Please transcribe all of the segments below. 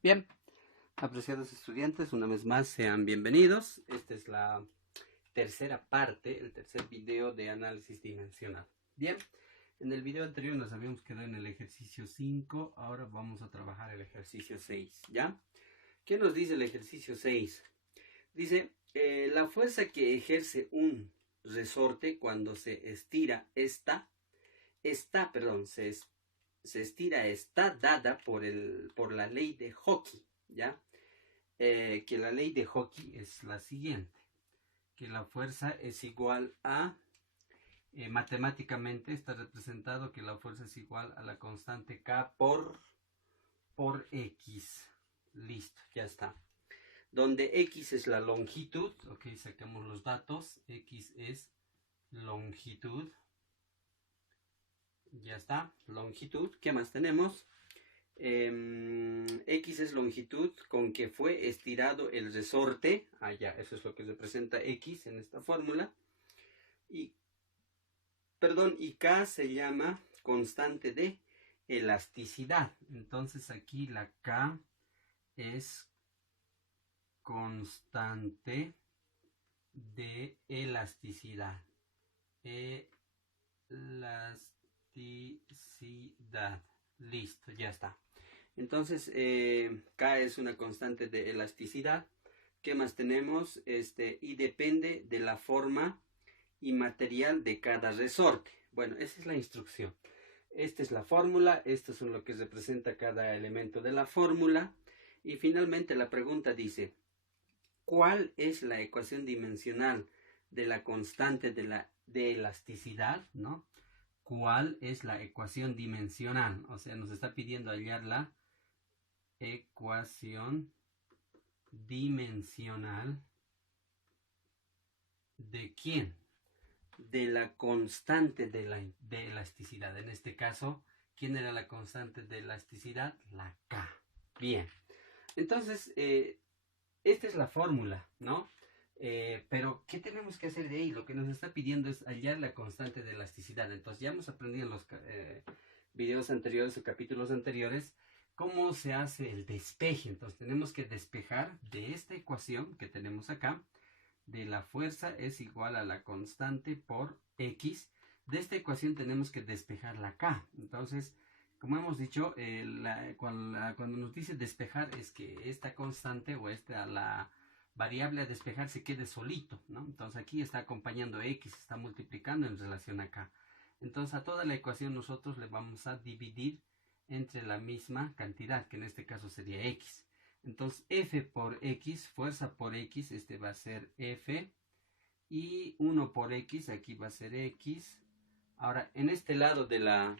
Bien, apreciados estudiantes, una vez más sean bienvenidos. Esta es la tercera parte, el tercer video de análisis dimensional. Bien, en el video anterior nos habíamos quedado en el ejercicio 5, ahora vamos a trabajar el ejercicio 6, ¿ya? ¿Qué nos dice el ejercicio 6? Dice, la fuerza que ejerce un resorte cuando se estira se estira está dada por la ley de Hooke, ¿ya? Que la ley de Hooke es la siguiente, que la fuerza es igual a, matemáticamente está representado que la fuerza es igual a la constante K por X. Listo, ya está. Donde X es la longitud, ok, sacamos los datos, X es longitud, ya está, longitud. ¿Qué más tenemos? X es longitud con que fue estirado el resorte. Ya, eso es lo que representa X en esta fórmula. Y K se llama constante de elasticidad. Entonces aquí la K es constante de elasticidad. Elasticidad. Listo, ya está. Entonces, K es una constante de elasticidad. ¿Qué más tenemos? Y depende de la forma y material de cada resorte. Bueno, esa es la instrucción. Esta es la fórmula, esto es lo que representa cada elemento de la fórmula. Y finalmente la pregunta dice, ¿cuál es la ecuación dimensional de la constante de elasticidad? ¿No? ¿Cuál es la ecuación dimensional? O sea, nos está pidiendo hallar la ecuación dimensional ¿de quién? De la constante de elasticidad. En este caso, ¿quién era la constante de elasticidad? La K. Bien. Entonces, esta es la fórmula, ¿no? Pero, ¿qué tenemos que hacer de ahí? Lo que nos está pidiendo es hallar la constante de elasticidad. Entonces, ya hemos aprendido en los videos anteriores o capítulos anteriores cómo se hace el despeje. Entonces, tenemos que despejar de esta ecuación que tenemos acá, de la fuerza es igual a la constante por X. De esta ecuación tenemos que despejar la K. Entonces, como hemos dicho, cuando nos dice despejar es que esta constante o la variable a despejar se quede solito, ¿no? Entonces aquí está acompañando X, está multiplicando en relación a K. Entonces a toda la ecuación nosotros le vamos a dividir entre la misma cantidad, que en este caso sería X. Entonces F por X, fuerza por X, este va a ser F. Y 1 por X, aquí va a ser X. Ahora, en este lado de la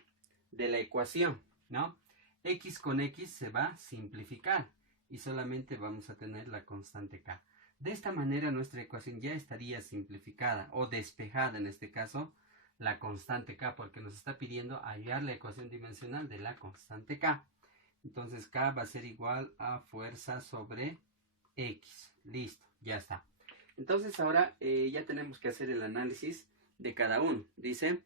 ecuación, ¿no? X con X se va a simplificar y solamente vamos a tener la constante K. De esta manera nuestra ecuación ya estaría simplificada o despejada en este caso la constante K, porque nos está pidiendo hallar la ecuación dimensional de la constante K. Entonces K va a ser igual a fuerza sobre X. Listo, ya está. Entonces ahora ya tenemos que hacer el análisis de cada uno. Dice,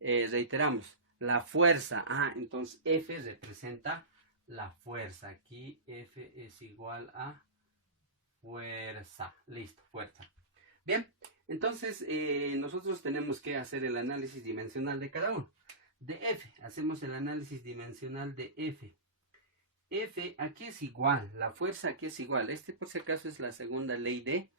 reiteramos, la fuerza. Entonces F representa la fuerza. Aquí F es igual a fuerza. Listo, fuerza. Bien, entonces nosotros tenemos que hacer el análisis dimensional de cada uno. De F, hacemos el análisis dimensional de F. F aquí es igual, la fuerza aquí es igual. Por si acaso es la segunda ley de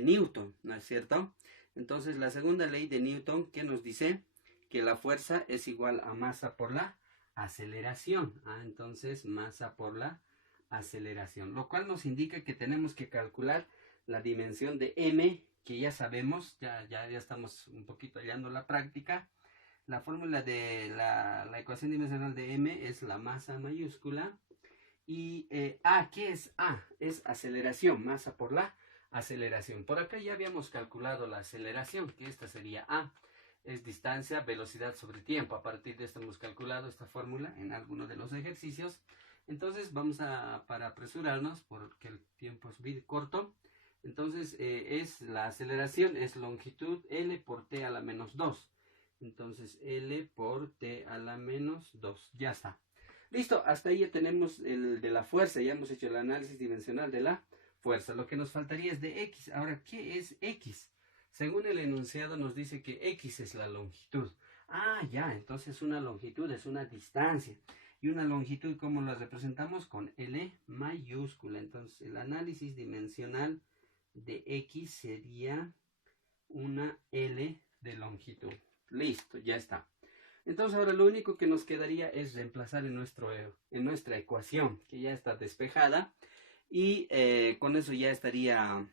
Newton, ¿no es cierto? Entonces la segunda ley de Newton, ¿qué nos dice? Que la fuerza es igual a masa por la aceleración. Entonces masa por la aceleración, lo cual nos indica que tenemos que calcular la dimensión de m, que ya sabemos, ya estamos un poquito hallando la práctica. La fórmula de la ecuación dimensional de m es la masa mayúscula. Y ¿qué es A? Es aceleración, masa por la aceleración. Por acá ya habíamos calculado la aceleración, que esta sería A. Es distancia, velocidad sobre tiempo. A partir de esto hemos calculado esta fórmula en alguno de los ejercicios. Entonces vamos para apresurarnos, porque el tiempo es muy corto. Entonces la aceleración es longitud L por T a la menos 2. Entonces L por T a la menos 2. Ya está. Listo, hasta ahí ya tenemos el de la fuerza, ya hemos hecho el análisis dimensional de la fuerza. Lo que nos faltaría es de X. Ahora, ¿qué es X? Según el enunciado nos dice que X es la longitud. Ah, ya, entonces una longitud es una distancia. Y una longitud, ¿cómo la representamos? Con L mayúscula. Entonces, el análisis dimensional de X sería una L de longitud. Listo, ya está. Entonces ahora lo único que nos quedaría es reemplazar en nuestra ecuación, que ya está despejada, y con eso ya estaría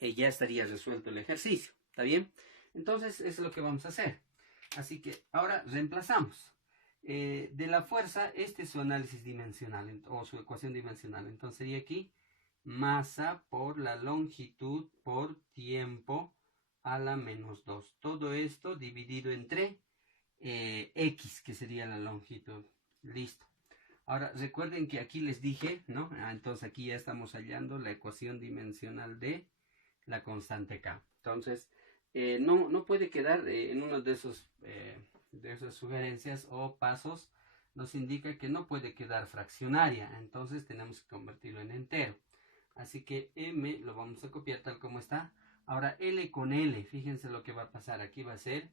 resuelto el ejercicio. ¿Está bien? Entonces es lo que vamos a hacer. Así que ahora reemplazamos. De la fuerza, este es su análisis dimensional o su ecuación dimensional. Entonces sería aquí masa por la longitud por tiempo a la menos 2. Todo esto dividido entre X, que sería la longitud. Listo. Ahora recuerden que aquí les dije, ¿no? Entonces aquí ya estamos hallando la ecuación dimensional de la constante K. Entonces, no puede quedar en uno de esas sugerencias o pasos, nos indica que no puede quedar fraccionaria. Entonces tenemos que convertirlo en entero. Así que M lo vamos a copiar tal como está. Ahora L con L, fíjense lo que va a pasar. Aquí va a ser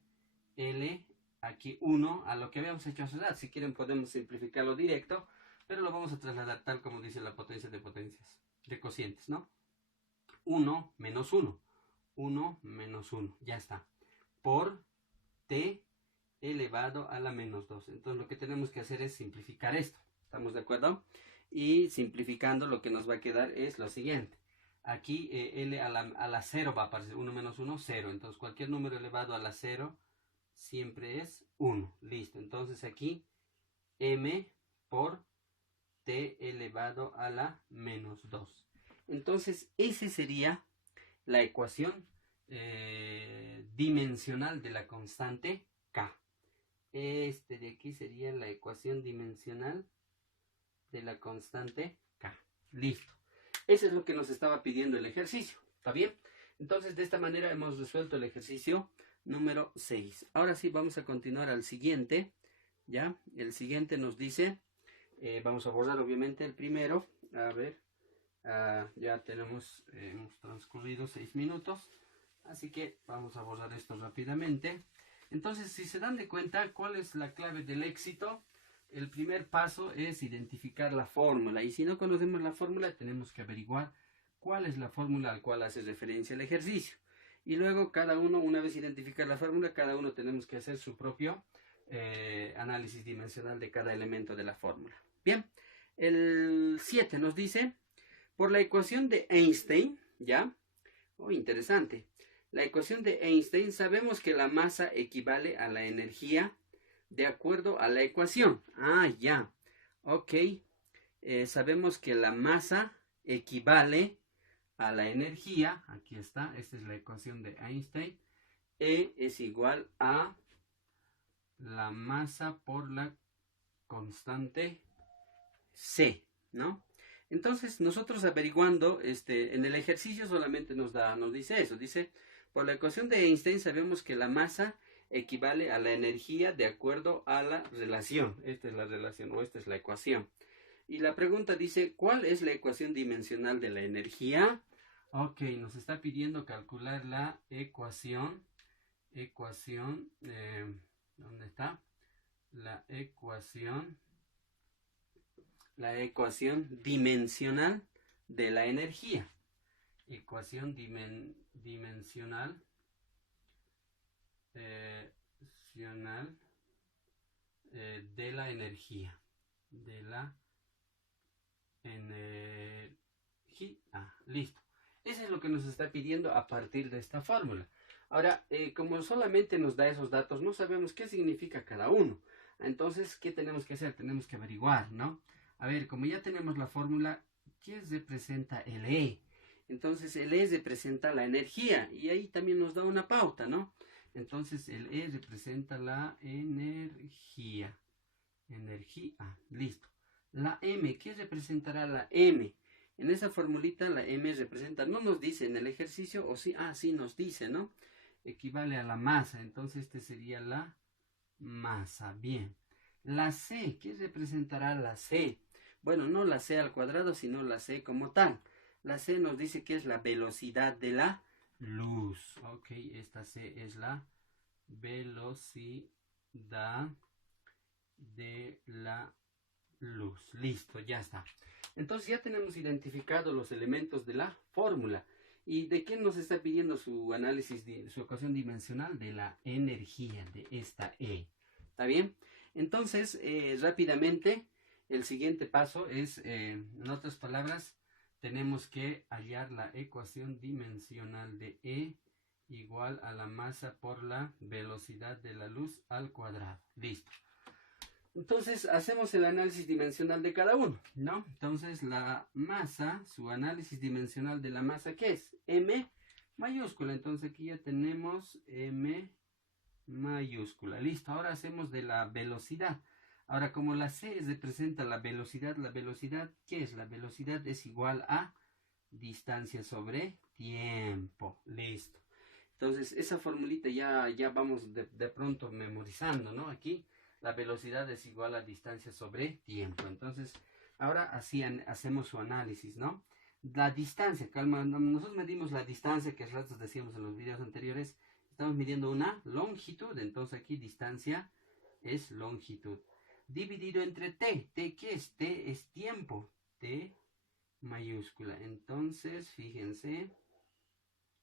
L, aquí 1, a lo que habíamos hecho hace rato. Si quieren podemos simplificarlo directo, pero lo vamos a trasladar tal como dice la potencia de potencias, de cocientes, ¿no? 1 menos 1. 1 menos 1, ya está. Por T elevado a la menos 2. Entonces lo que tenemos que hacer es simplificar esto. ¿Estamos de acuerdo? Y simplificando lo que nos va a quedar es lo siguiente. Aquí L a la 0 va a aparecer 1 menos 1, 0. Entonces cualquier número elevado a la 0 siempre es 1. Listo. Entonces aquí M por T elevado a la menos 2. Entonces esa sería la ecuación dimensional de la constante K. Este de aquí sería la ecuación dimensional de la constante K. Listo. Eso es lo que nos estaba pidiendo el ejercicio. ¿Está bien? Entonces, de esta manera hemos resuelto el ejercicio número 6. Ahora sí, vamos a continuar al siguiente. ¿Ya? El siguiente nos dice, vamos a borrar obviamente el primero. A ver, ya hemos transcurrido 6 minutos. Así que vamos a borrar esto rápidamente. Entonces, si se dan de cuenta, ¿cuál es la clave del éxito? El primer paso es identificar la fórmula. Y si no conocemos la fórmula, tenemos que averiguar cuál es la fórmula al cual hace referencia el ejercicio. Y luego cada uno, una vez identificar la fórmula, cada uno tenemos que hacer su propio análisis dimensional de cada elemento de la fórmula. Bien, el 7 nos dice, por la ecuación de Einstein, ¿ya? Oh, interesante. La ecuación de Einstein, sabemos que la masa equivale a la energía de acuerdo a la ecuación. Ah, ya. Ok. Sabemos que la masa equivale a la energía. Aquí está. Esta es la ecuación de Einstein. E es igual a la masa por la constante C, ¿no? Entonces, nosotros averiguando, en el ejercicio solamente nos dice eso. Dice, por la ecuación de Einstein sabemos que la masa equivale a la energía de acuerdo a la relación. Esta es la relación o esta es la ecuación. Y la pregunta dice, ¿cuál es la ecuación dimensional de la energía? Ok, nos está pidiendo calcular la ecuación. ¿Dónde está? La ecuación dimensional de la energía. Ecuación dimensional de la energía. Listo. Eso es lo que nos está pidiendo a partir de esta fórmula. Ahora, como solamente nos da esos datos, no sabemos qué significa cada uno. Entonces, ¿qué tenemos que hacer? Tenemos que averiguar, ¿no? A ver, como ya tenemos la fórmula, ¿qué representa el E? Entonces, el E representa la energía y ahí también nos da una pauta, ¿no? Entonces, el E representa la energía. Listo. La M, ¿qué representará la M? En esa formulita la M representa, no nos dice en el ejercicio, o sí, sí nos dice, ¿no? Equivale a la masa, entonces este sería la masa. Bien. La C, ¿qué representará la C? Bueno, no la C al cuadrado, sino la C como tal. La C nos dice que es la velocidad de la luz. Ok, esta C es la velocidad de la luz. Listo, ya está. Entonces ya tenemos identificado los elementos de la fórmula. ¿Y de qué nos está pidiendo su análisis, su ecuación dimensional? De la energía, de esta E. ¿Está bien? Entonces, rápidamente, el siguiente paso es, en otras palabras, tenemos que hallar la ecuación dimensional de E igual a la masa por la velocidad de la luz al cuadrado. Listo. Entonces hacemos el análisis dimensional de cada uno, ¿no? Entonces la masa, su análisis dimensional de la masa, ¿qué es? M mayúscula. Entonces aquí ya tenemos M mayúscula. Listo, ahora hacemos de la velocidad. Ahora como la C representa la velocidad, ¿qué es? La velocidad es igual a distancia sobre tiempo. Listo. Entonces esa formulita ya vamos de pronto memorizando, ¿no? Aquí la velocidad es igual a distancia sobre tiempo. Entonces, ahora así hacemos su análisis, ¿no? La distancia, calma, nosotros medimos la distancia que ratos decíamos en los videos anteriores. Estamos midiendo una longitud, entonces aquí distancia es longitud. Dividido entre t. ¿T qué es? T es tiempo. T mayúscula. Entonces, fíjense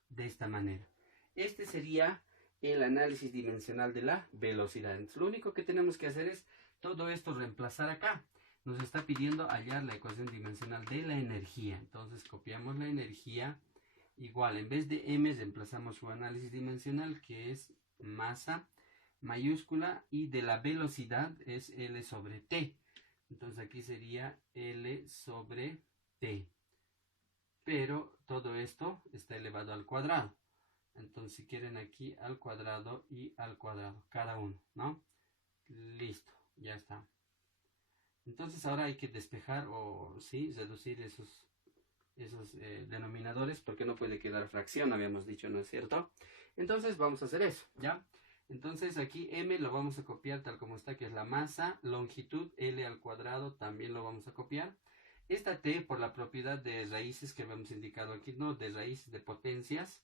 de esta manera. Este sería el análisis dimensional de la velocidad. Entonces, lo único que tenemos que hacer es todo esto reemplazar acá. Nos está pidiendo hallar la ecuación dimensional de la energía. Entonces copiamos la energía. Igual, en vez de m reemplazamos su análisis dimensional, que es masa mayúscula, y de la velocidad es L sobre T. Entonces aquí sería L sobre T. Pero todo esto está elevado al cuadrado. Entonces, si quieren aquí al cuadrado y al cuadrado, cada uno, ¿no? Listo, ya está. Entonces, ahora hay que despejar o, sí, reducir esos denominadores, porque no puede quedar fracción, habíamos dicho, ¿no es cierto? Entonces, vamos a hacer eso, ¿ya? Entonces, aquí m lo vamos a copiar tal como está, que es la masa, longitud, L al cuadrado, también lo vamos a copiar. Esta t, por la propiedad de raíces que habíamos indicado aquí, ¿no? De raíces de potencias.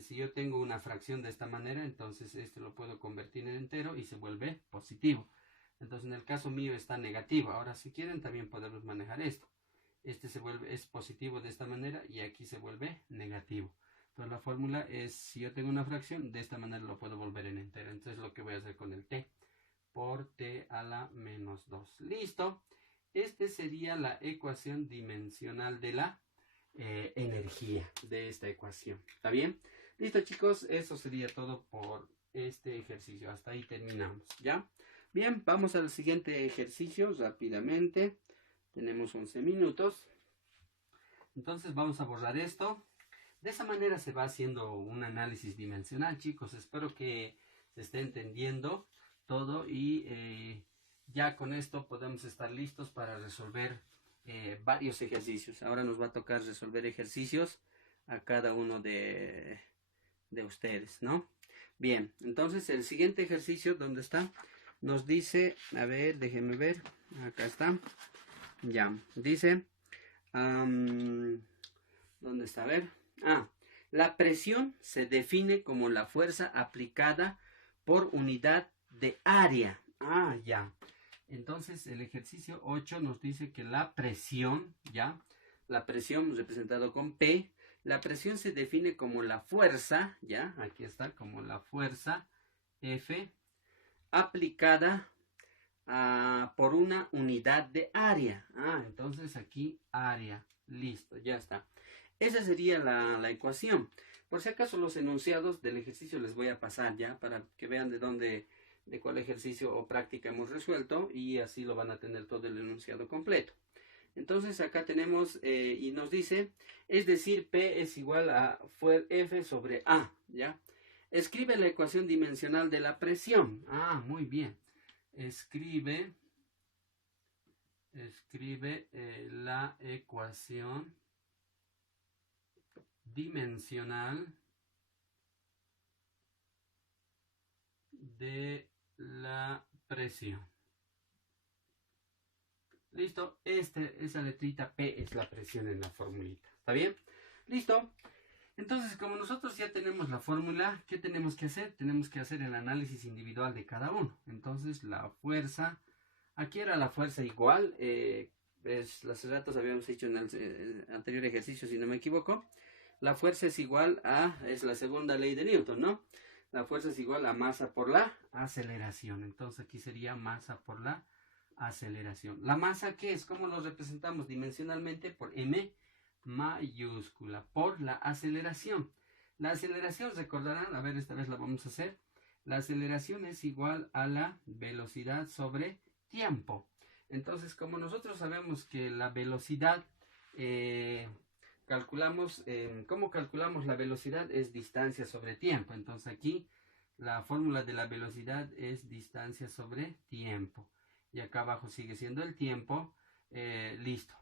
Si yo tengo una fracción de esta manera, entonces este lo puedo convertir en entero y se vuelve positivo. Entonces en el caso mío está negativo. Ahora si quieren también podemos manejar esto. Este es positivo de esta manera y aquí se vuelve negativo. Entonces la fórmula es, si yo tengo una fracción, de esta manera lo puedo volver en entero. Entonces lo que voy a hacer con el t, por t a la menos 2. Listo. Este sería la ecuación dimensional de la energía de esta ecuación. ¿Está bien? Listo, chicos, eso sería todo por este ejercicio. Hasta ahí terminamos, ¿ya? Bien, vamos al siguiente ejercicio rápidamente. Tenemos 11 minutos. Entonces vamos a borrar esto. De esa manera se va haciendo un análisis dimensional, chicos. Espero que se esté entendiendo todo y ya con esto podemos estar listos para resolver varios ejercicios. Ahora nos va a tocar resolver ejercicios a cada uno de ustedes, ¿no? Bien, entonces el siguiente ejercicio, ¿dónde está? Nos dice, a ver, déjenme ver, acá está, ya, dice, ¿dónde está? A ver, la presión se define como la fuerza aplicada por unidad de área. Ya. Entonces el ejercicio 8 nos dice que la presión, ¿ya? La presión representado con P, la presión se define como la fuerza, ¿ya? Aquí está, como la fuerza F aplicada por una unidad de área. Entonces aquí área, listo, ya está. Esa sería la ecuación. Por si acaso los enunciados del ejercicio les voy a pasar ya para que vean de cuál ejercicio o práctica hemos resuelto y así lo van a tener todo el enunciado completo. Entonces acá tenemos y nos dice, es decir, P es igual a F sobre A, ¿ya? Escribe la ecuación dimensional de la presión. Muy bien. Escribe la ecuación dimensional de la presión. Listo, esa letrita P es la presión en la formulita. ¿Está bien? Listo. Entonces, como nosotros ya tenemos la fórmula, ¿qué tenemos que hacer? Tenemos que hacer el análisis individual de cada uno. Entonces, la fuerza, aquí era la fuerza igual, hace ratos habíamos hecho en el anterior ejercicio, si no me equivoco. La fuerza es igual a, es la segunda ley de Newton, ¿no? La fuerza es igual a masa por la aceleración. Entonces, aquí sería masa por la aceleración. ¿La masa qué es? ¿Cómo lo representamos dimensionalmente? Por m mayúscula, por la aceleración. La aceleración, recordarán, a ver, esta vez la vamos a hacer. La aceleración es igual a la velocidad sobre tiempo. Entonces, como nosotros sabemos que la velocidad, ¿cómo calculamos la velocidad? Es distancia sobre tiempo. Entonces aquí la fórmula de la velocidad es distancia sobre tiempo. Y acá abajo sigue siendo el tiempo. Listo.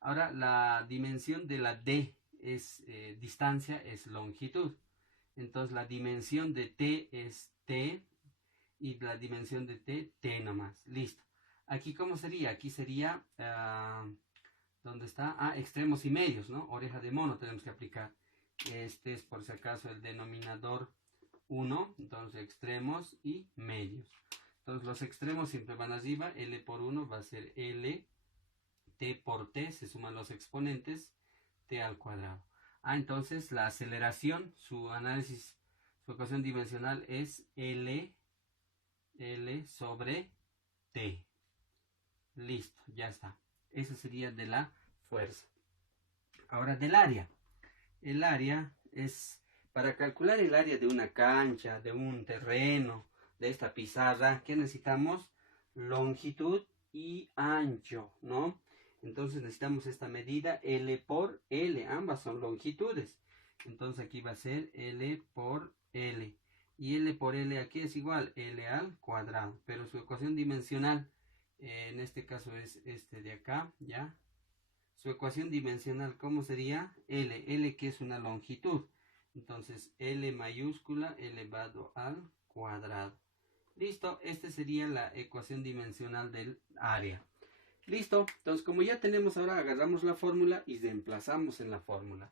Ahora la dimensión de la D es distancia, es longitud. Entonces la dimensión de T es T y la dimensión de T nomás. Listo. Aquí ¿cómo sería? Aquí sería, ¿dónde está? Extremos y medios, ¿no? Oreja de mono tenemos que aplicar. Este es por si acaso el denominador 1, entonces extremos y medios. Entonces los extremos siempre van arriba, L por 1 va a ser L, T por T, se suman los exponentes, T al cuadrado. Entonces la aceleración, su análisis, su ecuación dimensional es L sobre T. Listo, ya está. Eso sería de la fuerza. Ahora del área. El área es, para calcular el área de una cancha, de un terreno, de esta pizarra, ¿qué necesitamos? Longitud y ancho, ¿no? Entonces necesitamos esta medida L por L, ambas son longitudes. Entonces aquí va a ser L por L. Y L por L aquí es igual, L al cuadrado. Pero su ecuación dimensional, en este caso es este de acá, ¿ya? Su ecuación dimensional, ¿cómo sería? L que es una longitud. Entonces L mayúscula elevado al cuadrado. Listo, esta sería la ecuación dimensional del área. Listo, entonces como ya tenemos ahora, agarramos la fórmula y reemplazamos en la fórmula.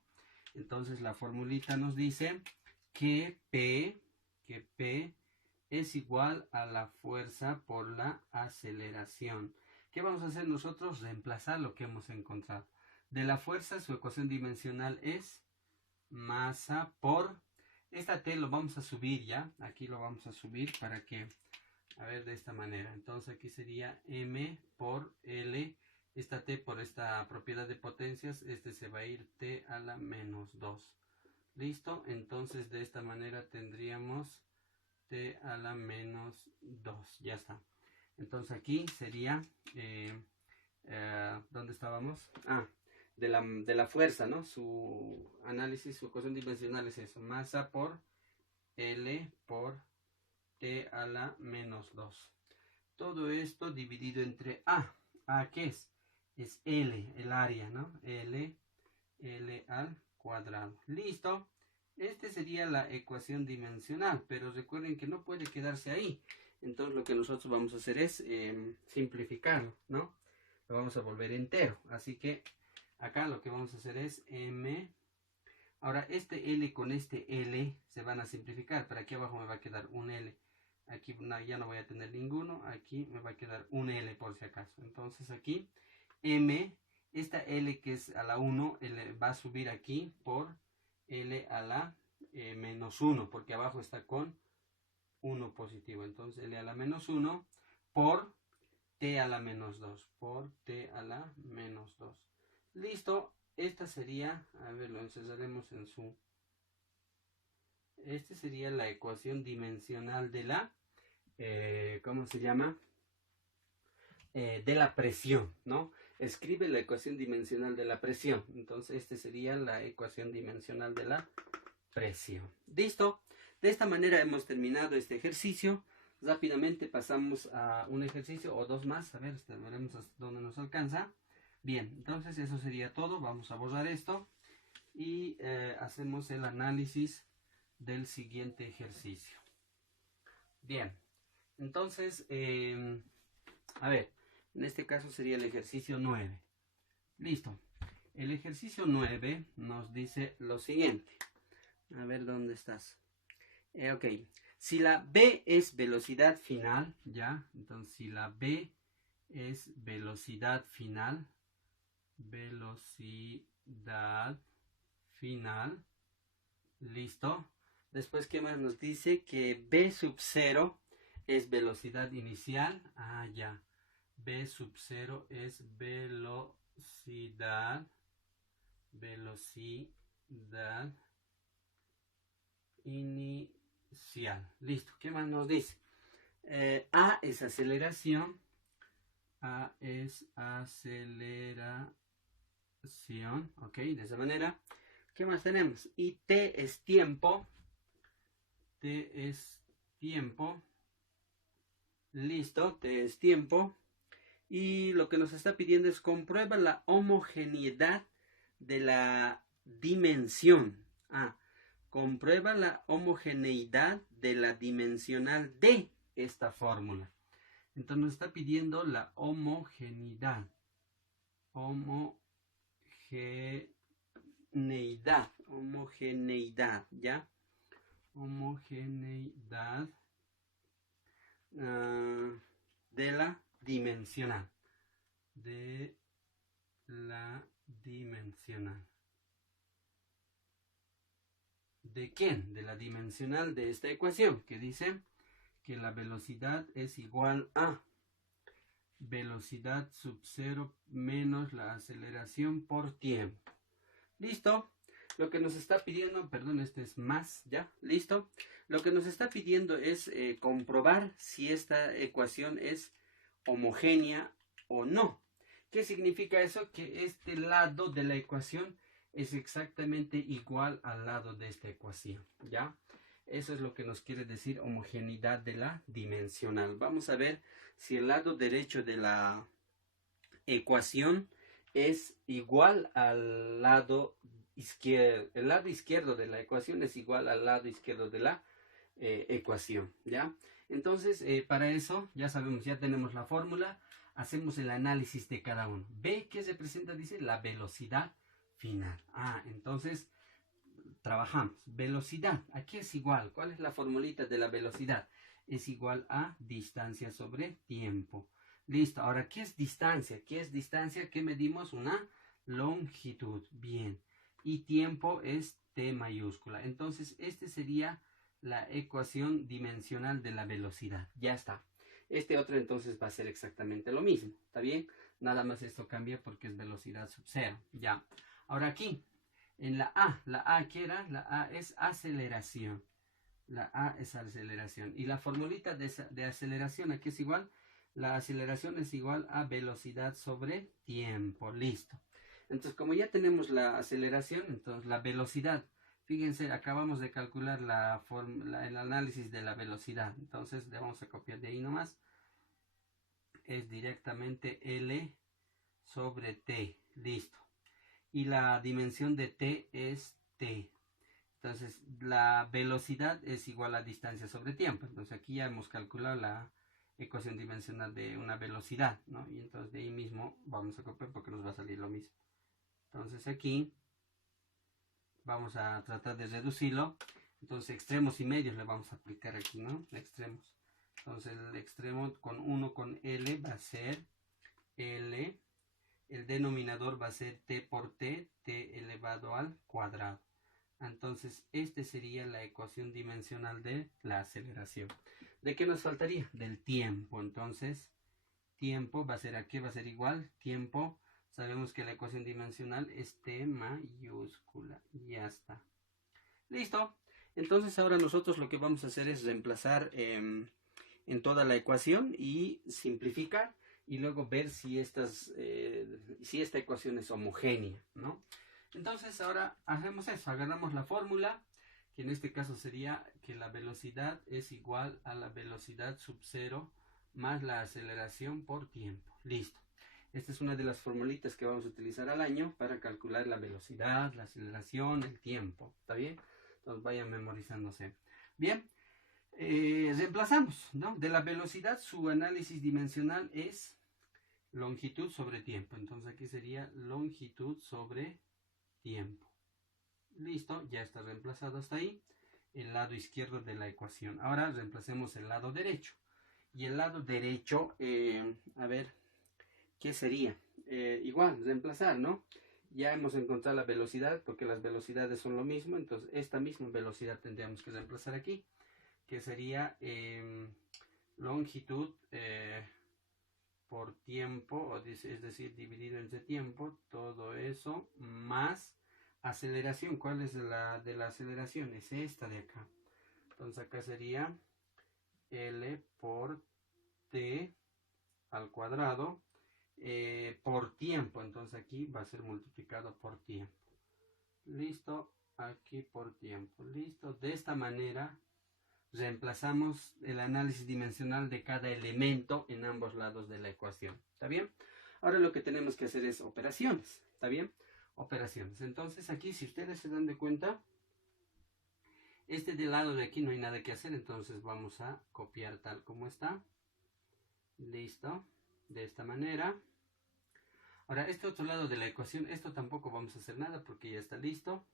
Entonces la formulita nos dice que P es igual a la fuerza por la aceleración. ¿Qué vamos a hacer nosotros? Reemplazar lo que hemos encontrado. De la fuerza, su ecuación dimensional es masa por... Esta T lo vamos a subir ya. Aquí lo vamos a subir para que... A ver, de esta manera. Entonces aquí sería M por L. Esta T por esta propiedad de potencias. Este se va a ir T a la menos 2. ¿Listo? Entonces de esta manera tendríamos T a la menos 2. Ya está. Entonces aquí sería... ¿dónde estábamos? De la fuerza, ¿no? Su análisis, su ecuación dimensional es eso. Masa por L por T a la menos 2. Todo esto dividido entre A. ¿A qué es? Es L, el área, ¿no? L al cuadrado. Listo. Esta sería la ecuación dimensional, pero recuerden que no puede quedarse ahí. Entonces lo que nosotros vamos a hacer es simplificarlo, ¿no? Lo vamos a volver entero. Así que acá lo que vamos a hacer es M. Ahora este L con este L se van a simplificar. Pero aquí abajo me va a quedar un L. Aquí ya no voy a tener ninguno. Aquí me va a quedar un L por si acaso. Entonces aquí M, esta L que es a la 1, va a subir aquí por L a la menos 1. Porque abajo está con 1 positivo. Entonces L a la menos 1 por T a la menos 2. Por T a la menos 2. Listo. Esta sería, a ver, lo encerraremos en su... Esta sería la ecuación dimensional de la, ¿cómo se llama? De la presión, ¿no? Escribe la ecuación dimensional de la presión. Entonces, esta sería la ecuación dimensional de la presión. ¿Listo? De esta manera hemos terminado este ejercicio. Rápidamente pasamos a un ejercicio o dos más. A ver, veremos hasta dónde nos alcanza. Bien, entonces eso sería todo. Vamos a borrar esto y hacemos el análisis del siguiente ejercicio. Bien, entonces, a ver, En este caso sería el ejercicio 9. Listo. El ejercicio 9 nos dice lo siguiente. A ver dónde estás. Ok. Si la B es velocidad final, ¿ya? Entonces, si la B es velocidad final, listo. Después, ¿qué más nos dice? Que B sub 0 es velocidad inicial. Ah, ya. B sub 0 es velocidad inicial. Listo. ¿Qué más nos dice? A es aceleración. A es aceleración. Ok, de esa manera. ¿Qué más tenemos? Y T es tiempo. T es tiempo. Listo, T es tiempo. Y lo que nos está pidiendo es comprueba la homogeneidad de la dimensión. Comprueba la homogeneidad de la dimensional de esta fórmula. Entonces nos está pidiendo la homogeneidad. Homogeneidad, ¿ya? Homogeneidad de la dimensional. De la dimensional. ¿De quién? De la dimensional de esta ecuación, que dice que la velocidad es igual a velocidad sub 0 menos la aceleración por tiempo. ¿Listo? Lo que nos está pidiendo, perdón, este es más, ¿ya? ¿Listo? Lo que nos está pidiendo es comprobar si esta ecuación es homogénea o no. ¿Qué significa eso? Que este lado de la ecuación es exactamente igual al lado de esta ecuación, ¿ya? Eso es lo que nos quiere decir homogeneidad de la dimensional. Vamos a ver si el lado derecho de la ecuación es igual al lado izquierdo. El lado izquierdo de la ecuación es igual al lado izquierdo de la ecuación, ¿ya? Entonces, para eso, ya sabemos, ya tenemos la fórmula. Hacemos el análisis de cada uno. B, ¿qué se presenta? Dice la velocidad final. Entonces, trabajamos. Velocidad, aquí es igual. ¿Cuál es la formulita de la velocidad? Es igual a distancia sobre tiempo. Listo. Ahora, ¿qué es distancia? ¿Qué es distancia? ¿Qué medimos? Una longitud. Bien. Y tiempo es T mayúscula. Entonces, este sería la ecuación dimensional de la velocidad. Ya está. Este otro entonces va a ser exactamente lo mismo. ¿Está bien? Nada más esto cambia porque es velocidad sub 0. Ya. Ahora aquí, en la A, ¿qué era? La A es aceleración. La A es aceleración. Y la formulita de aceleración aquí es igual. La aceleración es igual a velocidad sobre tiempo. Listo. Entonces, como ya tenemos la aceleración, entonces la velocidad. Fíjense, acabamos de calcular el análisis de la velocidad. Entonces, le vamos a copiar de ahí nomás. Es directamente L sobre T. Listo. Y la dimensión de T es T. Entonces, la velocidad es igual a distancia sobre tiempo. Entonces, aquí ya hemos calculado la ecuación dimensional de una velocidad, ¿no? Y entonces, de ahí mismo vamos a copiar porque nos va a salir lo mismo. Entonces, aquí vamos a tratar de reducirlo. Entonces, extremos y medios le vamos a aplicar aquí, ¿no? Extremos. Entonces, el extremo con 1 con L va a ser L. El denominador va a ser T por T, T elevado al cuadrado. Entonces, esta sería la ecuación dimensional de la aceleración. ¿De qué nos faltaría? Del tiempo. Entonces, tiempo va a ser, ¿a qué va a ser igual? Tiempo, sabemos que la ecuación dimensional es T mayúscula. Ya está. Listo. Entonces, ahora nosotros lo que vamos a hacer es reemplazar en toda la ecuación y simplificar. Y luego ver si esta ecuación es homogénea, ¿no? Entonces ahora hacemos eso, agarramos la fórmula, que en este caso sería que la velocidad es igual a la velocidad sub 0 más la aceleración por tiempo. Listo. Esta es una de las formulitas que vamos a utilizar al año para calcular la velocidad, la aceleración, el tiempo. ¿Está bien? Entonces vayan memorizándose. Bien. Reemplazamos, ¿no? De la velocidad, su análisis dimensional es longitud sobre tiempo. Entonces aquí sería longitud sobre tiempo. Listo, ya está reemplazado hasta ahí el lado izquierdo de la ecuación. Ahora reemplacemos el lado derecho. Y el lado derecho, a ver, ¿qué sería? Igual, reemplazar, ¿no? Ya hemos encontrado la velocidad, porque las velocidades son lo mismo. Entonces, esta misma velocidad tendríamos que reemplazar aquí, que sería longitud por tiempo, es decir, dividido entre tiempo, todo eso, más aceleración. ¿Cuál es la de la aceleración? Es esta de acá. Entonces acá sería L por T al cuadrado por tiempo. Entonces aquí va a ser multiplicado por tiempo. Listo, aquí por tiempo. Listo, de esta manera reemplazamos el análisis dimensional de cada elemento en ambos lados de la ecuación. ¿Está bien? Ahora lo que tenemos que hacer es operaciones. ¿Está bien? Operaciones. Entonces aquí, si ustedes se dan de cuenta, del lado de aquí no hay nada que hacer. Entonces vamos a copiar tal como está. Listo. De esta manera. Ahora, este otro lado de la ecuación, esto tampoco vamos a hacer nada porque ya está listo.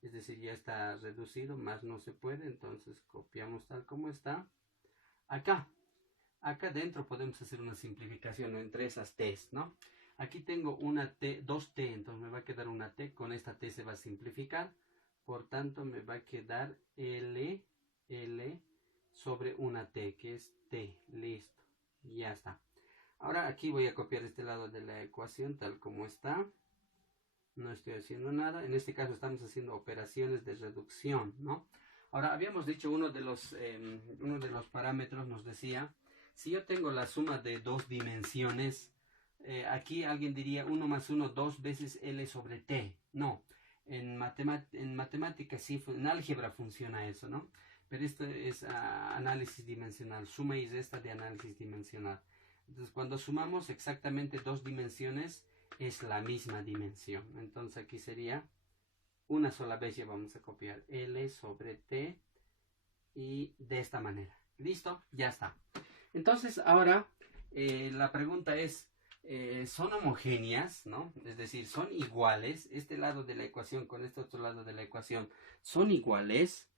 Es decir, ya está reducido, más no se puede. Entonces copiamos tal como está. Acá dentro podemos hacer una simplificación entre esas t's, ¿no? Aquí tengo una t, dos t, entonces me va a quedar una t. Con esta t se va a simplificar. Por tanto, me va a quedar L sobre una t, que es t. Listo. Ya está. Ahora aquí voy a copiar este lado de la ecuación tal como está. No estoy haciendo nada. En este caso estamos haciendo operaciones de reducción, ¿no? Ahora, habíamos dicho uno de los parámetros nos decía, si yo tengo la suma de dos dimensiones, aquí alguien diría 1 más 1, 2 veces L sobre T. No, en matemáticas sí, en álgebra funciona eso, ¿no? Pero esto es análisis dimensional, suma y resta de análisis dimensional. Entonces, cuando sumamos exactamente dos dimensiones, es la misma dimensión. Entonces aquí sería una sola vez, ya vamos a copiar L sobre T y de esta manera. ¿Listo? Ya está. Entonces ahora la pregunta es, ¿son homogéneas? ¿No? Es decir, ¿son iguales? Este lado de la ecuación con este otro lado de la ecuación, ¿son iguales?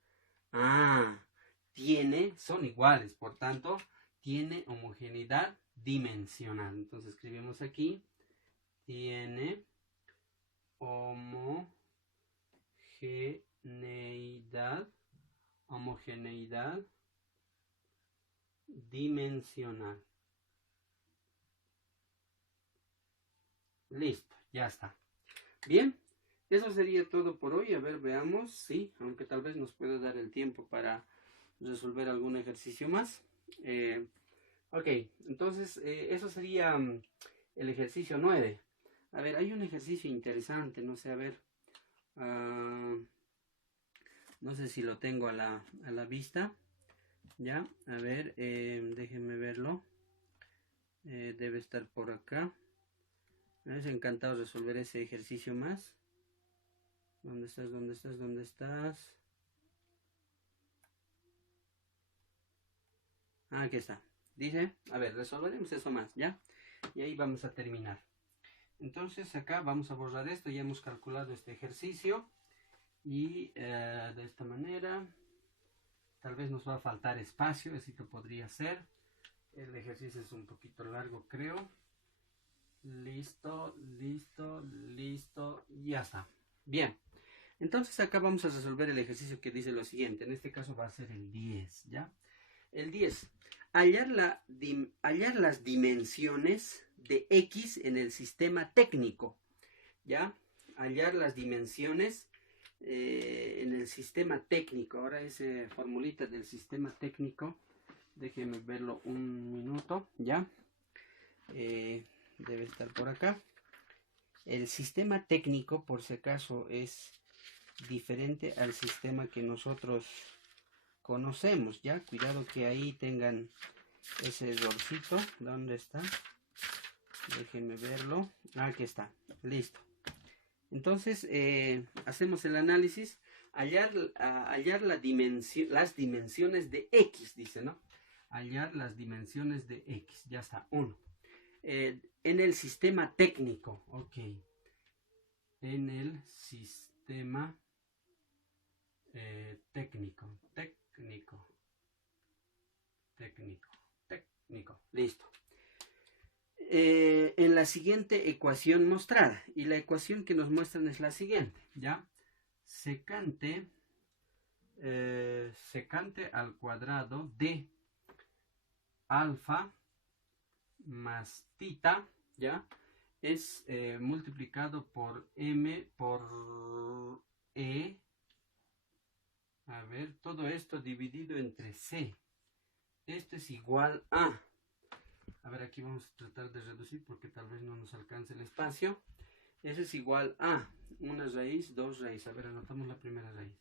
Son iguales, por tanto, tiene homogeneidad dimensional. Entonces escribimos aquí, tiene homogeneidad dimensional. Listo, ya está. Bien, eso sería todo por hoy. A ver, veamos. Sí, aunque tal vez nos pueda dar el tiempo para resolver algún ejercicio más. Ok, entonces eso sería el ejercicio 9. A ver, hay un ejercicio interesante, no sé, a ver. No sé si lo tengo a la vista. Ya, a ver, déjenme verlo. Debe estar por acá. Me es encantado resolver ese ejercicio más. ¿Dónde estás? ¿Dónde estás? ¿Dónde estás? Aquí está. Dice, a ver, resolveremos eso más, ¿ya? Y ahí vamos a terminar. Entonces acá vamos a borrar esto. Ya hemos calculado este ejercicio. Y de esta manera, tal vez nos va a faltar espacio, así que podría ser. El ejercicio es un poquito largo, creo. Listo, listo, listo, ya está. Bien, entonces acá vamos a resolver el ejercicio que dice lo siguiente. En este caso va a ser el 10, ¿ya? El 10. Hallar las dimensiones de X en el sistema técnico, ¿ya? Hallar las dimensiones en el sistema técnico. Ahora esa formulita del sistema técnico, déjenme verlo un minuto, ¿ya? Debe estar por acá. El sistema técnico, por si acaso, es diferente al sistema que nosotros conocemos, ¿ya? Cuidado que ahí tengan ese errorcito. ¿Dónde está? Déjenme verlo. Aquí está. Listo. Entonces, hacemos el análisis. Hallar las dimensiones de X, dice, ¿no? Hallar las dimensiones de X. Ya está. 1. en el sistema técnico, ok, en el sistema técnico, listo. En la siguiente ecuación mostrada, y la ecuación que nos muestran es la siguiente, ¿ya? Secante al cuadrado de alfa más tita, ¿ya? Es multiplicado por m por e. A ver, todo esto dividido entre c. Esto es igual a... A ver, aquí vamos a tratar de reducir porque tal vez no nos alcance el espacio. Eso es igual a una raíz, dos raíces. A ver, anotamos la primera raíz.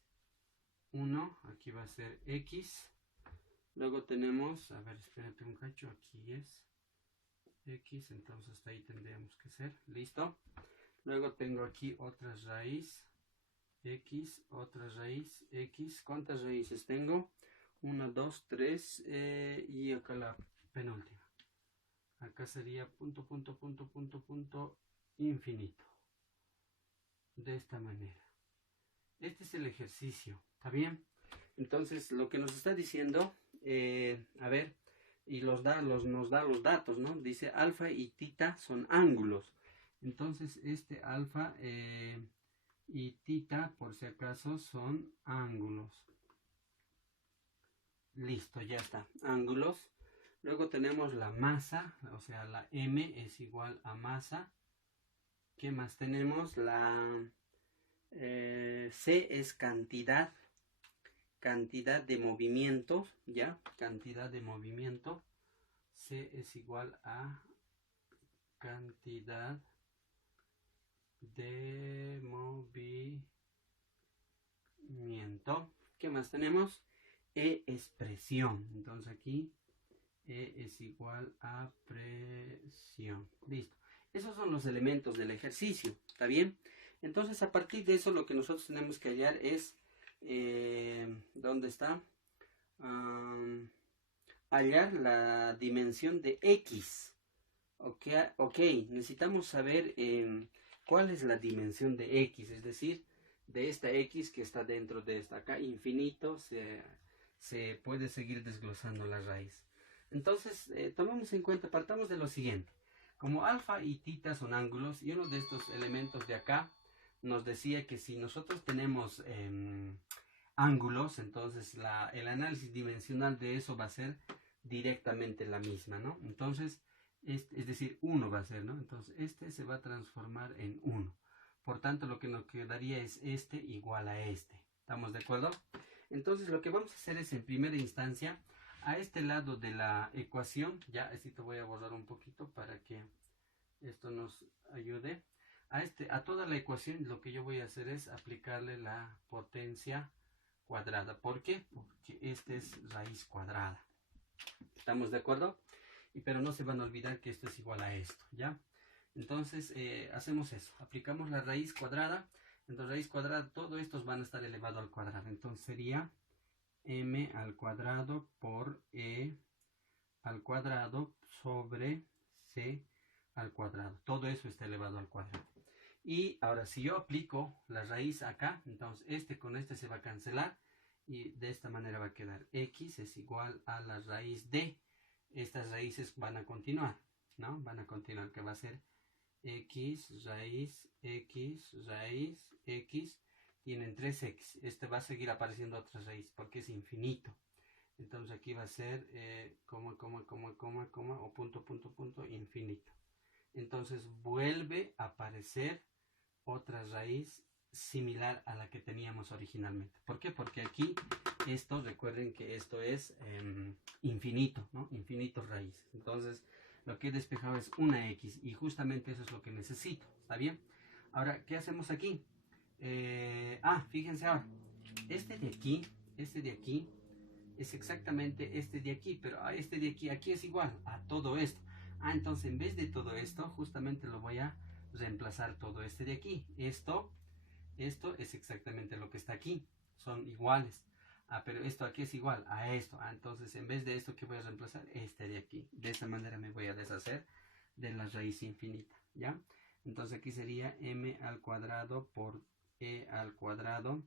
1, aquí va a ser x. Luego tenemos, a ver, espérate un cacho, aquí es x, entonces hasta ahí tendríamos que ser, listo. Luego tengo aquí otra raíz, x, otra raíz, x. ¿Cuántas raíces tengo? 1, 2, 3 y acá la penúltima. Acá sería punto, punto, punto, punto, punto, infinito. De esta manera. Este es el ejercicio, ¿está bien? Entonces, lo que nos está diciendo, a ver, y nos da los datos, ¿no? Dice alfa y tita son ángulos. Entonces, este alfa y tita, por si acaso, son ángulos. Listo, ya está, ángulos. Luego tenemos la masa, o sea, la m es igual a masa. ¿Qué más tenemos? La c es cantidad de movimiento, ¿ya? Cantidad de movimiento. C es igual a cantidad de movimiento. ¿Qué más tenemos? E es presión. Entonces aquí E es igual a presión. Listo. Esos son los elementos del ejercicio. ¿Está bien? Entonces a partir de eso lo que nosotros tenemos que hallar es... ¿dónde está? Hallar la dimensión de x. Ok, necesitamos saber cuál es la dimensión de x, es decir, de esta x que está dentro de esta. Acá infinito se puede seguir desglosando la raíz. Entonces, tomemos en cuenta, partamos de lo siguiente. Como alfa y tita son ángulos, y uno de estos elementos de acá nos decía que si nosotros tenemos ángulos, entonces el análisis dimensional de eso va a ser directamente la misma, ¿no? Entonces, es decir, 1 va a ser, ¿no? Entonces, este se va a transformar en 1. Por tanto, lo que nos quedaría es este igual a este. ¿Estamos de acuerdo? Entonces, lo que vamos a hacer es, en primera instancia, a este lado de la ecuación, ya esto voy a borrar un poquito para que esto nos ayude. A toda la ecuación lo que yo voy a hacer es aplicarle la potencia cuadrada. ¿Por qué? Porque este es raíz cuadrada. ¿Estamos de acuerdo? Pero no se van a olvidar que esto es igual a esto, ¿ya? Entonces, hacemos eso. Aplicamos la raíz cuadrada. Entonces, raíz cuadrada, todos estos van a estar elevado al cuadrado. Entonces, sería m al cuadrado por e al cuadrado sobre c al cuadrado. Todo eso está elevado al cuadrado. Y ahora, si yo aplico la raíz acá, entonces este con este se va a cancelar. Y de esta manera va a quedar x es igual a la raíz de... Estas raíces van a continuar, ¿no? Van a continuar, que va a ser x raíz, x, tienen 3x. Este va a seguir apareciendo otra raíz porque es infinito. Entonces aquí va a ser coma, o punto, punto, punto, infinito. Entonces vuelve a aparecer otra raíz similar a la que teníamos originalmente. ¿Por qué? Porque aquí esto, recuerden que esto es infinito, ¿no? Infinitos raíces. Entonces, lo que he despejado es una x y justamente eso es lo que necesito. ¿Está bien? Ahora, ¿qué hacemos aquí? Fíjense ahora. Este de aquí es exactamente este de aquí, pero este de aquí es igual a todo esto. Entonces en vez de todo esto, justamente lo voy a reemplazar todo este de aquí. Esto es exactamente lo que está aquí. Son iguales. Pero esto aquí es igual a esto. Entonces en vez de esto, ¿qué voy a reemplazar? Este de aquí. De esta manera me voy a deshacer de la raíz infinita, ¿ya? Entonces aquí sería m al cuadrado por e al cuadrado,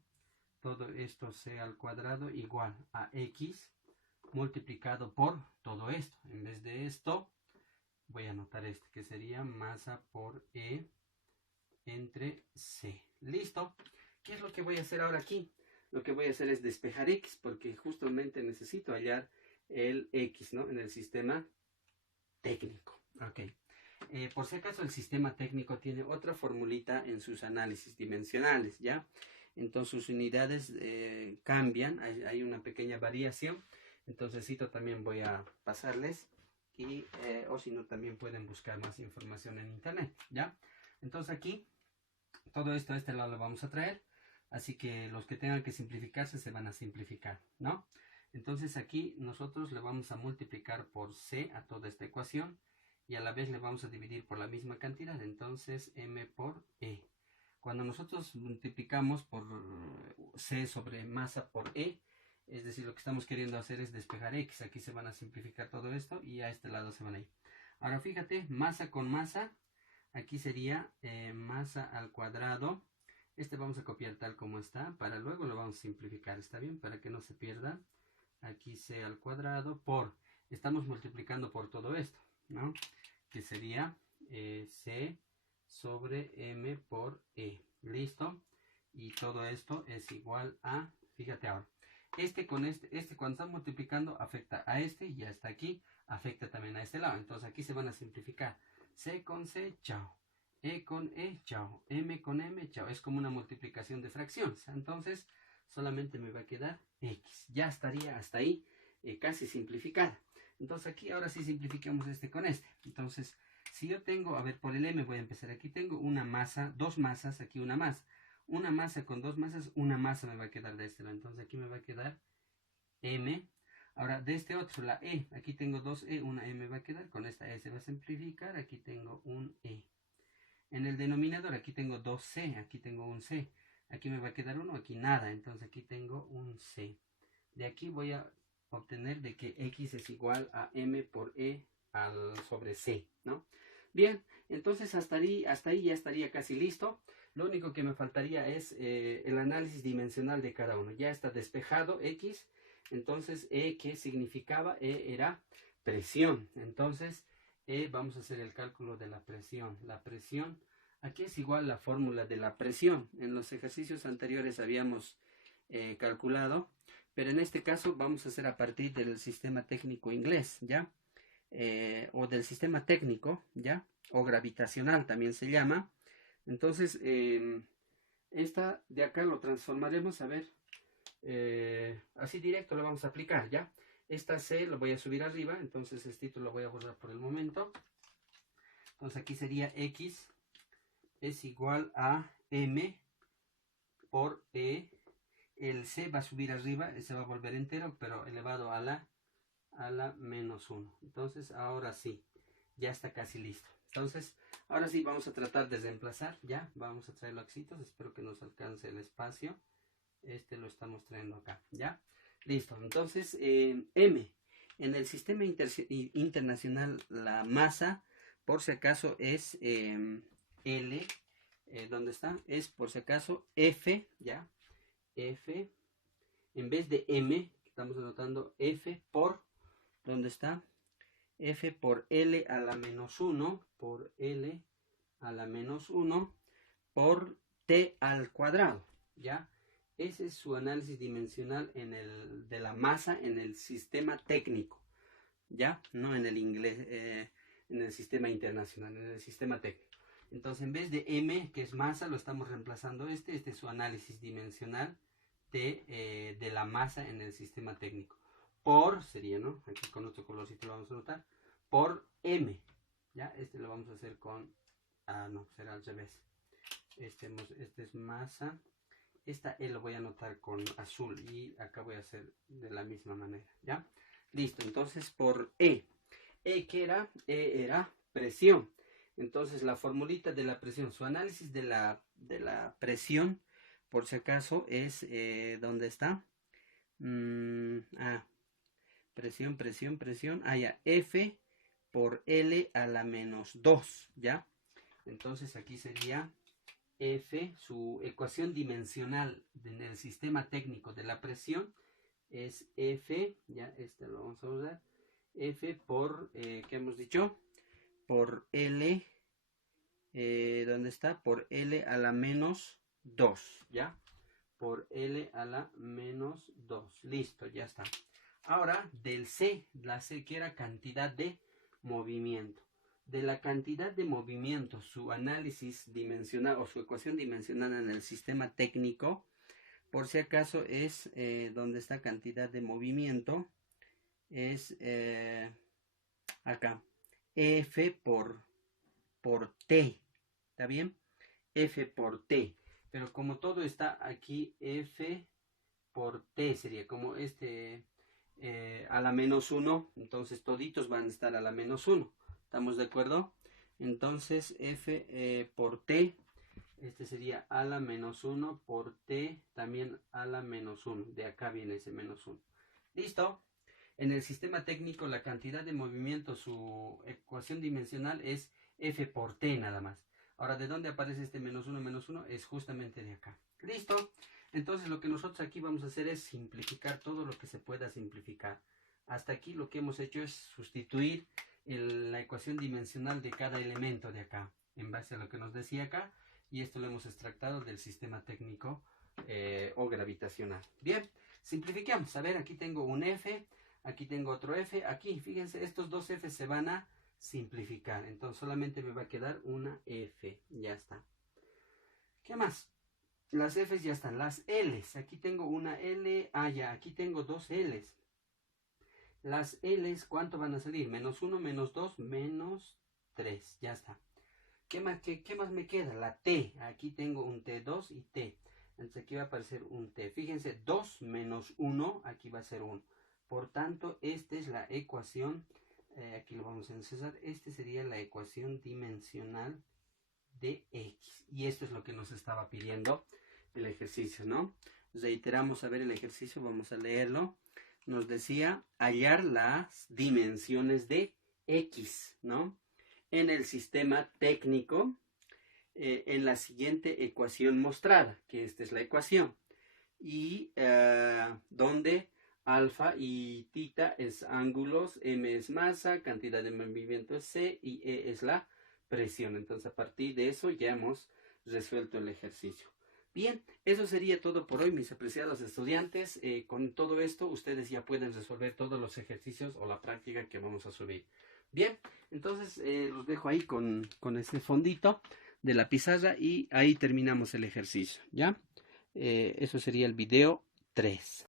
todo esto c al cuadrado igual a x multiplicado por todo esto. En vez de esto, voy a anotar este, que sería masa por e entre c. ¿Listo? ¿Qué es lo que voy a hacer ahora aquí? Lo que voy a hacer es despejar x, porque justamente necesito hallar el x, ¿no? En el sistema técnico. Ok. Por si acaso el sistema técnico tiene otra formulita en sus análisis dimensionales, ¿ya? Entonces sus unidades cambian, hay una pequeña variación. Entonces también voy a pasarles y o si no también pueden buscar más información en internet, ¿ya? Entonces aquí todo esto a este lado lo vamos a traer, así que los que tengan que simplificarse se van a simplificar, ¿no? Entonces aquí nosotros le vamos a multiplicar por c a toda esta ecuación y a la vez le vamos a dividir por la misma cantidad, entonces m por e. Cuando nosotros multiplicamos por c sobre masa por e, es decir, lo que estamos queriendo hacer es despejar x. Aquí se van a simplificar todo esto y a este lado se van a ir. Ahora fíjate, masa con masa, aquí sería masa al cuadrado. Este vamos a copiar tal como está, para luego lo vamos a simplificar, ¿está bien? Para que no se pierda. Aquí c al cuadrado por, estamos multiplicando por todo esto, ¿no? Que sería c sobre m por e. ¿Listo? Y todo esto es igual a, fíjate ahora, con este cuando están multiplicando afecta a este y ya está aquí, afecta también a este lado. Entonces aquí se van a simplificar. C con C, chao. E con E, chao. M con M, chao. Es como una multiplicación de fracciones. Entonces solamente me va a quedar X. Ya estaría hasta ahí casi simplificada. Entonces aquí ahora sí simplificamos este con este. Entonces si yo tengo, a ver, por el M voy a empezar. Aquí tengo una masa, dos masas, aquí una masa. Una masa con dos masas, una masa me va a quedar de este lado. Entonces aquí me va a quedar M. Ahora de este otro, la E. Aquí tengo dos E, una E me va a quedar. Con esta E se va a simplificar. Aquí tengo un E. En el denominador aquí tengo dos C. Aquí tengo un C. Aquí me va a quedar uno, aquí nada. Entonces aquí tengo un C. De aquí voy a obtener de que X es igual a M por E sobre C, ¿no? Bien, entonces hasta ahí ya estaría casi listo. Lo único que me faltaría es el análisis dimensional de cada uno. Ya está despejado X. Entonces, E, ¿qué significaba? E era presión. Entonces, vamos a hacer el cálculo de la presión. La presión, aquí es igual la fórmula de la presión. En los ejercicios anteriores habíamos calculado, pero en este caso vamos a hacer a partir del sistema técnico inglés, ¿ya? O del sistema técnico, ¿ya? O gravitacional también se llama. Entonces, esta de acá lo transformaremos, a ver, así directo lo vamos a aplicar, ¿ya? Esta C lo voy a subir arriba, entonces este título lo voy a borrar por el momento. Entonces aquí sería X es igual a M por E. El C va a subir arriba, se va a volver entero, pero elevado a la menos 1. Entonces ahora sí, ya está casi listo. Entonces, ahora sí vamos a tratar de reemplazar, ya, vamos a traer los axitos, espero que nos alcance el espacio. Este lo estamos trayendo acá, ¿ya? Listo, entonces, M. En el sistema internacional, la masa, por si acaso, es L, ¿dónde está? Es, por si acaso, F, ¿ya? F, en vez de M, estamos anotando F por, ¿dónde está? F por L a la menos 1, por L a la menos 1, por T al cuadrado, ¿ya? Ese es su análisis dimensional de la masa en el sistema técnico, ¿ya? No en el inglés, en el sistema internacional, en el sistema técnico. Entonces, en vez de M, que es masa, lo estamos reemplazando este es su análisis dimensional de la masa en el sistema técnico. Por, sería, ¿no? Aquí con otro colorcito lo vamos a anotar, por M, ¿ya? Este lo vamos a hacer con, no, será al revés. Este es masa. Esta E lo voy a anotar con azul y acá voy a hacer de la misma manera, ¿ya? Listo, entonces por E. ¿Qué era? E era presión. Entonces la formulita de la presión, su análisis de la presión, por si acaso, es, ¿dónde está? Presión, ya, F por L a la menos 2, ¿ya? Entonces aquí sería F, su ecuación dimensional en el sistema técnico de la presión es F, ya este lo vamos a usar, F por, ¿qué hemos dicho? Por L, ¿dónde está? Por L a la menos 2, ¿ya? Por L a la menos 2, listo, ya está. Ahora, del C, la C que era cantidad de movimiento. De la cantidad de movimiento, su análisis dimensional o su ecuación dimensional en el sistema técnico, por si acaso es, donde está cantidad de movimiento, es acá, F por T, ¿está bien? F por T, pero como todo está aquí, F por T sería como a la menos 1, entonces toditos van a estar a la menos 1, ¿estamos de acuerdo? Entonces F por T, este sería a la menos 1 por T, también a la menos 1, de acá viene ese menos 1. ¿Listo? En el sistema técnico la cantidad de movimiento, su ecuación dimensional es F por T nada más. Ahora, ¿de dónde aparece este menos 1? Es justamente de acá. ¿Listo? Entonces lo que nosotros aquí vamos a hacer es simplificar todo lo que se pueda simplificar. Hasta aquí lo que hemos hecho es sustituir la ecuación dimensional de cada elemento de acá, en base a lo que nos decía acá, y esto lo hemos extractado del sistema técnico o gravitacional. Bien, simplificamos. A ver, aquí tengo un F, aquí tengo otro F, aquí, fíjense, estos dos F se van a simplificar, entonces solamente me va a quedar una F, ya está. ¿Qué más? Las F's ya están, las L's, aquí tengo una L, ya, aquí tengo dos L's. Las L's, ¿cuánto van a salir? Menos 1, menos 2, menos 3, ya está. ¿Qué más me queda? La T, aquí tengo un T2 y T, entonces aquí va a aparecer un T. Fíjense, 2 menos 1, aquí va a ser 1. Por tanto, esta es la ecuación, aquí lo vamos a encesar, esta sería la ecuación dimensional de X. Y esto es lo que nos estaba pidiendo el ejercicio, ¿no? Reiteramos a ver el ejercicio, vamos a leerlo. Nos decía hallar las dimensiones de X, ¿no? En el sistema técnico, en la siguiente ecuación mostrada, que esta es la ecuación. Y donde alfa y tita es ángulos, m es masa, cantidad de movimiento es c y e es la presión. Entonces a partir de eso ya hemos resuelto el ejercicio. Bien, eso sería todo por hoy, mis apreciados estudiantes. Con todo esto ustedes ya pueden resolver todos los ejercicios o la práctica que vamos a subir. Bien, entonces los dejo ahí con este fondito de la pizarra y ahí terminamos el ejercicio, ¿ya? Eso sería el video 3.